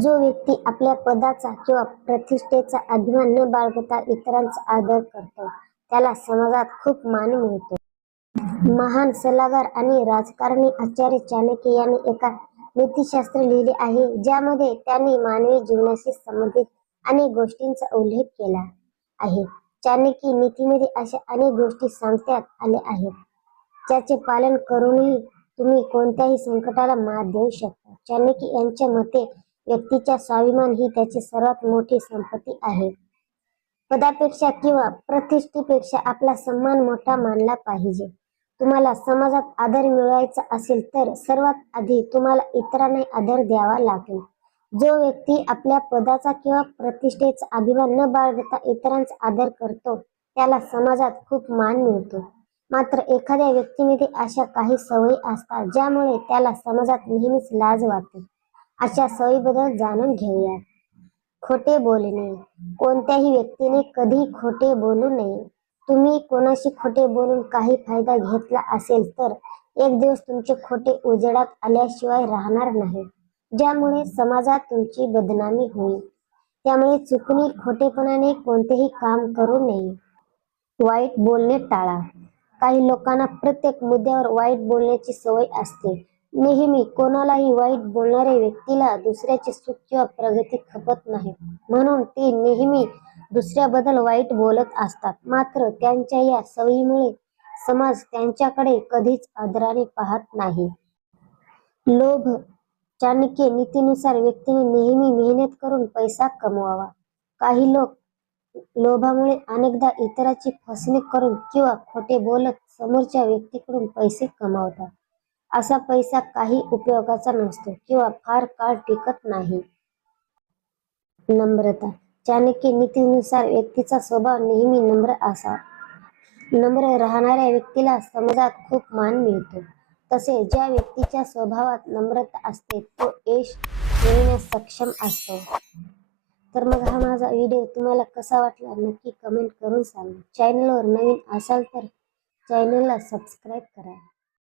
जो व्यक्ती आपल्या पदाचा किंवा प्रतिष्ठेचा अभिमान न बाळगता इतरांचा आदर करतो त्याला समाजात खूप मान मिळतो. महान सल्लागार आणि राजकारणी आचार्य चाणक्य यांनी एका नीतिशास्त्र लिहिले आहे, ज्यामध्ये त्यांनी मानवी जीवनाशी संबंधित अनेक गोष्टींचा उल्लेख केला आहे. चाणक्य नीतीमध्ये अशा अनेक गोष्टी सांगण्यात आल्या आहेत, ज्याचे पालन करूनही तुम्ही कोणत्याही संकटाला मात देऊ शकता. चाणक्य यांच्या मते व्यक्तीचा स्वाभिमान ही त्याची सर्वात मोठी संपत्ती आहे. पदापेक्षा किंवा प्रतिष्ठेपेक्षा आपला सन्मान मोठा मानला पाहिजे. तुम्हाला समाजात आदर मिळवायचा असेल तर सर्वात आधी तुम्हाला इतरांना आदर द्यावा लागेल. जो व्यक्ती आपल्या पदाचा किंवा प्रतिष्ठेचा अभिमान न बाळगता इतरांचा आदर करतो त्याला समाजात खूप मान मिळतो. मात्र एखाद्या व्यक्तीमध्ये अशा काही सवयी असतात ज्यामुळे त्याला समाजात नेहमीच लाज वाटते. अशा सवयीबद्दल जाणून घेऊयात. खोटे बोलणे. कोणत्याही व्यक्तीने कधी खोटे बोलू नये. तुम्ही कोणाशी खोटे बोलून काही फायदा घेतला असेल तर एक दिवस तुमचे खोटे उजेडात आल्याशिवाय राहणार नाही, ज्यामुळे समाजात तुमची बदनामी होईल. त्यामुळे चुकूनही खोटेपणाने कोणतेही काम करू नये. वाईट बोलणे टाळा. काही लोकांना प्रत्येक मुद्द्यावर वाईट बोलण्याची सवय असते. नेहमी कोणालाही वाईट बोलणाऱ्या व्यक्तीला दुसऱ्याचे सुख किंवा प्रगती खपत नाही, म्हणून ते नेहमी दुसऱ्याबद्दल वाईट बोलत असतात. मात्र त्यांच्या या सवयीमुळे समाज त्यांच्याकडे कधीच आदराने पाहत नाही. लोभ. चाणक्य नीतीनुसार व्यक्तीने नेहमी मेहनत करून पैसा कमवावा. काही लोक लोभामुळे अनेकदा इतरांची फसवणूक करून किंवा खोटे बोलत समोरच्या व्यक्तीकडून पैसे कमावतात. असा पैसा काही उपयोगाचा नसतो किंवा फार काळ टिकत नाही. नम्रता. चाणक्य नीतीनुसार व्यक्तीचा स्वभाव नेहमी नम्र असावा. नम्र राहणाऱ्या व्यक्तीला समाजात खूप मान मिळतो. तसेच ज्या व्यक्तीच्या स्वभावात नम्रता असते तो यश मिळवण्यास सक्षम असतो. तर मग हा माझा व्हिडिओ तुम्हाला कसा वाटला नक्की कमेंट करून सांगा. चॅनलवर नवीन असाल तर चॅनलला सबस्क्राईब करा.